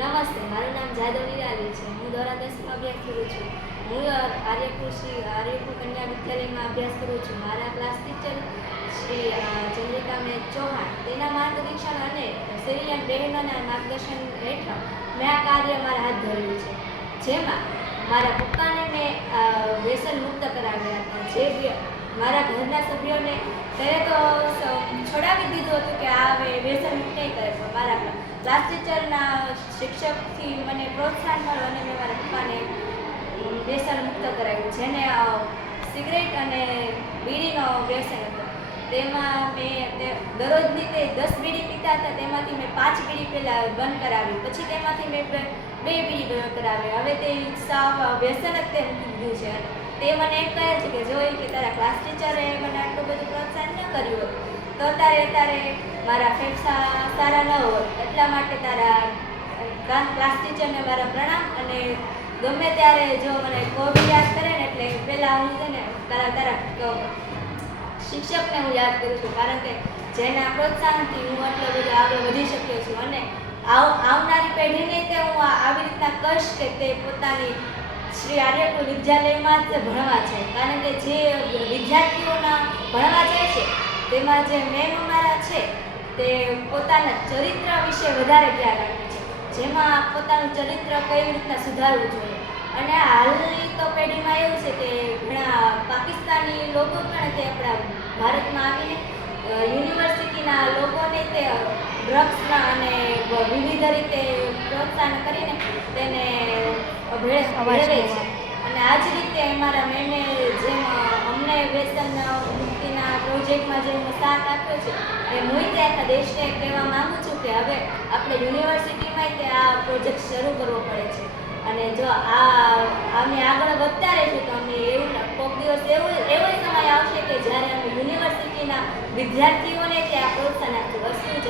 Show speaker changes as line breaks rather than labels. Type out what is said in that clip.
નમસ્તે, મારું નામ જાદવ નિરાલી છે. હું ધોરણ દસમાં અભ્યાસ કરું છું. હું આર્યપુર શ્રી આર્યપુર કન્યા વિદ્યાલયમાં અભ્યાસ કરું છું. મારા ક્લાસ ટીચર શ્રી ચંદ્રિકાબેન ચૌહાણ. તેના માર્ગદર્શન અને સિરિયન બહેનોના માર્ગદર્શન હેઠળ મેં આ કાર્ય મારા હાથ ધર્યું છે. જેમાં મારા પપ્પાને મેં વ્યસન મુક્ત કરાવ્યા હતા. જે મારા ઘરના સભ્યોને ત્યારે તો છોડાવી દીધું હતું કે આ વ્યસન મુક્ત નહીં કરે પણ મારા ક્લાસ ટીચરના શિક્ષકથી મને પ્રોત્સાહન મળ્યું અને મેં મારા પપ્પાને વ્યસન મુક્ત કરાવ્યું, જેને સિગરેટ અને બીડીનો વ્યસન હતો. તેમાં મેં દરરોજની તે દસ બીડી પીતા હતા, તેમાંથી મેં પાંચ બીડી પહેલાં બંધ કરાવી, પછી તેમાંથી મેં બે બીડી બંધ કરાવી. હવે તે સાવ વ્યસન જ તે મૂકી છે. તે મને એમ કહે છે કે, જોઈ કે તારા ક્લાસ ટીચરે મને આટલું બધું પ્રોત્સાહન ન કર્યું તો તારે તારે મારા ફેફસા સારા ન હોત. એટલા માટે તારા ક્લાસ ટીચરને મારા પ્રણામ અને ગમે ત્યારે જો મને કોઈ યાદ કરે ને એટલે પહેલાં હું છે ને તારા તારા શિક્ષકને હું યાદ કરું છું. કારણ કે જેના પ્રોત્સાહનથી હું આટલો બધો આગળ વધી શક્યો છું અને આવ, આવનારી પેઢીને તે હું આવી રીતના કહીશ કે તે પોતાની શ્રી આર્યપુર વિદ્યાલયમાં જ ભણવા છે કારણ કે જે વિદ્યાર્થીઓના ભણવા જાય છે, તેમાં જે મેમ અમારા છે તે પોતાના ચરિત્ર વિશે વધારે ધ્યાન રાખે છે. જેમાં પોતાનું ચરિત્ર કઈ રીતના સુધારવું જોઈએ? અને હાલની તો પેઢીમાં એવું છે કે ઘણા પાકિસ્તાની લોકો પણ તે આપણા ભારતમાં આવીને યુનિવર્સિટીના લોકોને તે ડ્રગ્સના અને વિવિધ રીતે પ્રોત્સાહન કરીને તેને ભેળ- ભેળવે છે. અને આ જ રીતે અમારા મેમે જેમ અમને વ્યસન મુક્તિના જે હું સાથ આપ્યો છે, એ હું આખા દેશને કહેવા માંગુ છું કે હવે આપણે યુનિવર્સિટીમાં તે આ પ્રોજેક્ટ શરૂ કરવો પડે છે. અને જો આ, અમે આગળ વધતા રહીશું તો અમે એવું કોઈક દિવસ એવું, એવો સમય આવશે કે જ્યારે અમે યુનિવર્સિટીના વિદ્યાર્થીઓને તે આ પ્રોત્સાહન આપશું